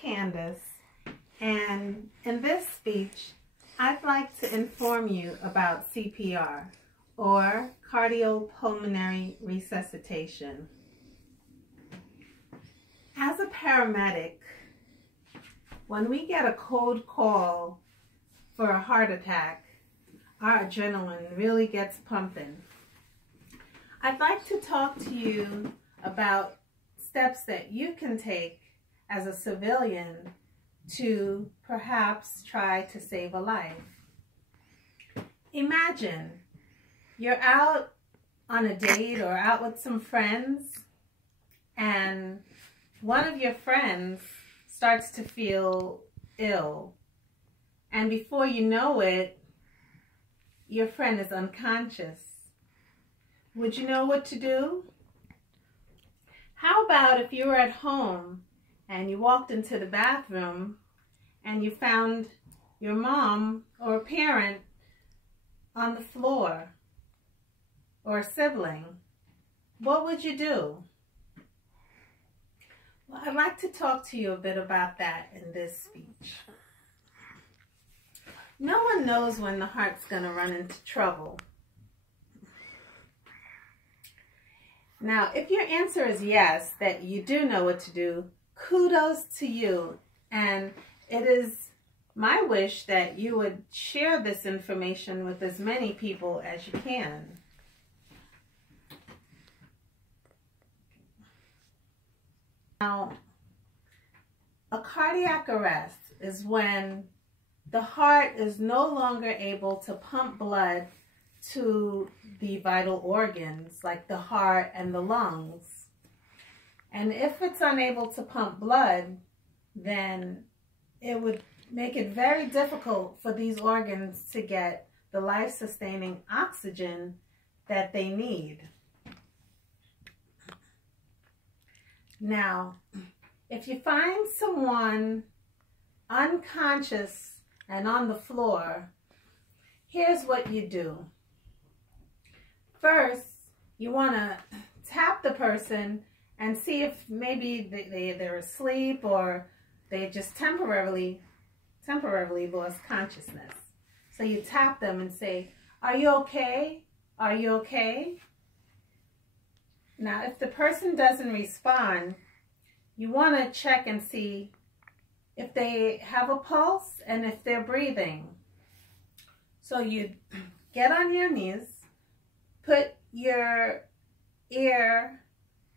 Candace, and in this speech, I'd like to inform you about CPR, or cardiopulmonary resuscitation. As a paramedic, when we get a cold call for a heart attack, our adrenaline really gets pumping. I'd like to talk to you about steps that you can take as a civilian to perhaps try to save a life. Imagine you're out on a date or out with some friends, and one of your friends starts to feel ill, and before you know it, your friend is unconscious. Would you know what to do? How about if you were at home and you walked into the bathroom and you found your mom or a parent on the floor, or a sibling? What would you do? Well, I'd like to talk to you a bit about that in this speech. No one knows when the heart's going to run into trouble. Now, if your answer is yes, that you do know what to do, kudos to you. And it is my wish that you would share this information with as many people as you can. Now, a cardiac arrest is when the heart is no longer able to pump blood to the vital organs like the heart and the lungs. And if it's unable to pump blood, then it would make it very difficult for these organs to get the life-sustaining oxygen that they need. Now, if you find someone unconscious and on the floor, here's what you do. First, you want to tap the person and see if maybe they're asleep or they just temporarily lost consciousness. So you tap them and say, "Are you okay? Are you okay?" Now, if the person doesn't respond, you want to check and see if they have a pulse and if they're breathing. So you get on your knees, put your ear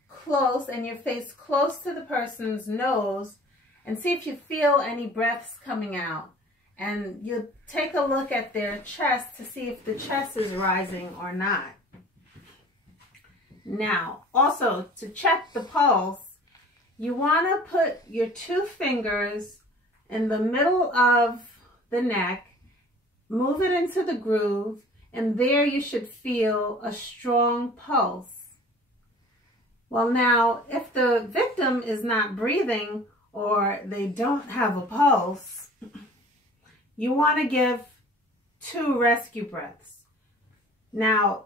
close and your face close to the person's nose, and see if you feel any breaths coming out. And you take a look at their chest to see if the chest is rising or not. Now, also to check the pulse, you want to put your 2 fingers in the middle of the neck, move it into the groove, and there you should feel a strong pulse. Well, now, if the victim is not breathing or they don't have a pulse, you want to give 2 rescue breaths. Now,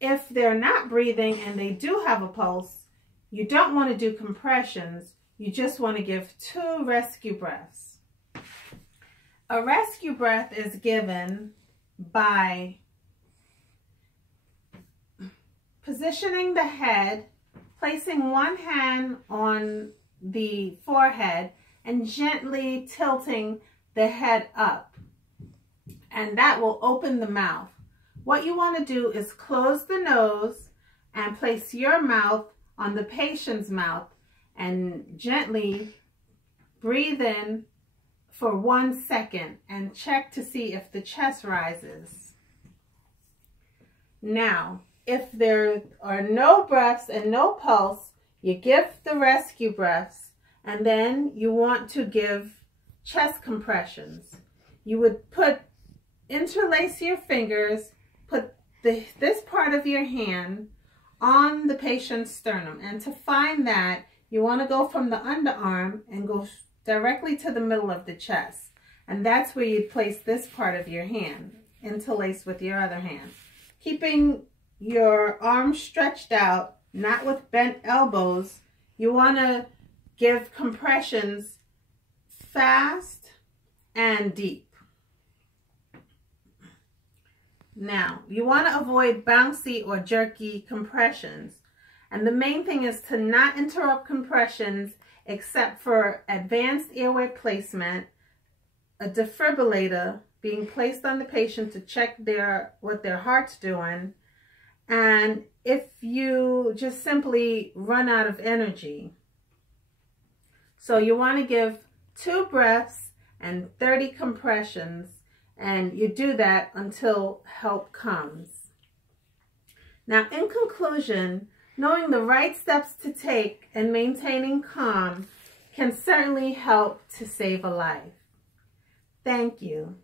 if they're not breathing and they do have a pulse, you don't want to do compressions. You just want to give 2 rescue breaths. A rescue breath is given by positioning the head, placing one hand on the forehead, and gently tilting the head up. And that will open the mouth. What you want to do is close the nose and place your mouth on the patient's mouth and gently breathe in for 1 second and check to see if the chest rises. Now, if there are no breaths and no pulse, you give the rescue breaths, and then you want to give chest compressions. You would interlace your fingers, put this part of your hand on the patient's sternum, and to find that, you want to go from the underarm and go directly to the middle of the chest, and that's where you'd place this part of your hand, interlaced with your other hand, keeping your arms stretched out, not with bent elbows. You want to give compressions fast and deep. Now, you want to avoid bouncy or jerky compressions. And the main thing is to not interrupt compressions except for advanced airway placement, a defibrillator being placed on the patient to check what their heart's doing, and if you just simply run out of energy. So you want to give 2 breaths and 30 compressions, and you do that until help comes. Now, in conclusion, knowing the right steps to take and maintaining calm can certainly help to save a life. Thank you.